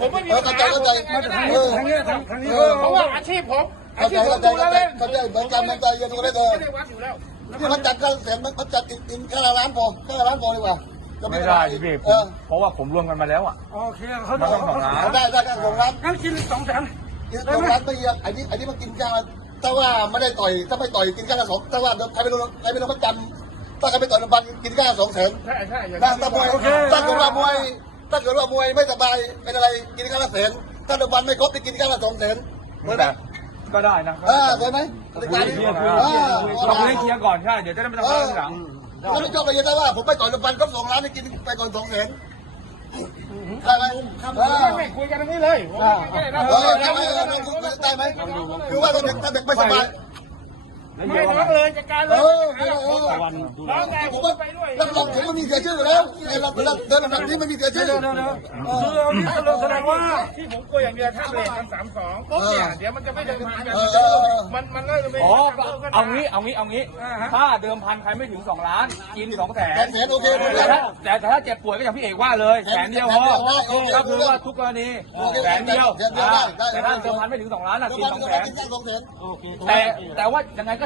ผมไม่มีปัญหาทางนี้ทางนี้เพราะว่าอาชีพผมอาชีพผมตุ้งแล้วเล่นเขาใจเด้ือนได้เหมือนไันยังไม่ได้เลยที่มันจัดเครื่องเสียงมันจัดตไดแค่ร้านพอแค่ร้านพไดีกว่าไม่ได้ไี่เพราะว่าผมร่วมกันมาได้วอ่ได้เคเขาต้องของร้านได้ได้ได้ของร้านงั้นกินสองแสนกินสองแสนไปเยอะได้นี่ได้นี่มันกินแค่ถ้าว่าไม่ได้ต่อยถ้าไม่ต่อยกินแค่ละสองถ้าว่าใครไปโด้ใครไปโดนมันจำถ้าใครไปต่อยโดนบันกินแค่ละสองแสนใช่ใช่ถ้าถ้าบวได้าถ้าบวยถ้าเกิดว่ามวยไม่สบายเป็นอะไรกินก้าวละแสนถ้าเดือบันไม่ครบไปกินก้าวละสองแสนเหมือนก็ได้นะ เออเหมือนไหมติดการเราไม่ได้เคลียรก่อนใช่เดี๋ยวจะได้ไม่ต้องไปหลังแล้ไม่ชอบอะไรอะว่าผมไปต่อยเดือบันก็สองล้านไปกินไปก่อนสองแสนใช่ไหม่คุยกันตรงนี้เลยได้ไหมคือว่าถ้าเด็กไม่สบายไม่ร้องเลยจะการเลยร้องแต่ผมไปด้วยแล้วผมมันมีเสียชื่อแล้วเดินลำดับนี้มันมีเสียชื่อเดี๋ยวเดี๋วเดี๋ยวคือแสดงว่าที่ผมกลัวอย่างเดียวถ้าเบรนทำสามสองปุ๊บเนี่ยเดี๋ยวมันจะไม่เดินผ่านเกันมันมันเริ่มจะไม่เอางี้เอางี้เอางี้ถ้าเดิมพันใครไม่ถึงสองล้านกินสองแสนแสนโอเคแต่ถ้าเจ็บป่วยก็อย่างพี่เอกว่าเลยแสนเดียวพอก็คือว่าทุกกรณีแสนเดียวแต่ถ้าเดิมพันไม่ถึงสองล้านกินสองแสนแต่แต่ว่ายังไงก็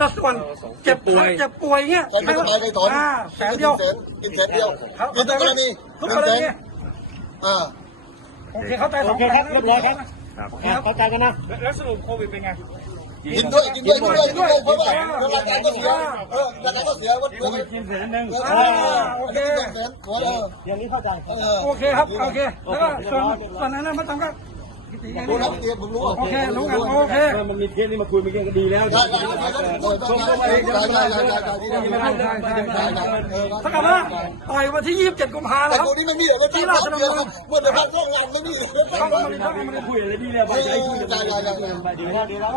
ต่ส่วนเจ็บป่วยเจ็บป่วยเงี้ยใครจะไปใครถอนแสนเดียวกินแสนเดียวกเขาตกรณีทุกกรณีอ่า โอเคเขาตายสองคนครับเรียบร้อยครับเขาตายกันนะ แล้วสรุปโควิดเป็นไง กินด้วย กินด้วยกินด้วยกินด้วยเพนาะว่าราคาก็เสียเออราคาก็เสียวัดด้วยกินแสนหนึ่งโอเคแสนขออย่างนี้เข้าใจโอเคครับ โอเค แล้วก็ส่วนส่วนนั้นไม่ต้องก็ผมรับเตียผมรู้โอ่ครู้กันโอ้คมันมีเคสนี้มาคุยมาแก้ก็ดีแล้วช่วงนี้ก็ไม่ได้ถ้ากลับมาต่อยวันที่ยี่ส้บเจ็ดกุมภาแล้วครับที่ราชดำเนินเมื่อไหร่ก็้องงานแล้วนี่ด้องมาคุยอะไรดีแล้วไปไปคุยไันไปไดีไยวว่าเดี๋ยวเรา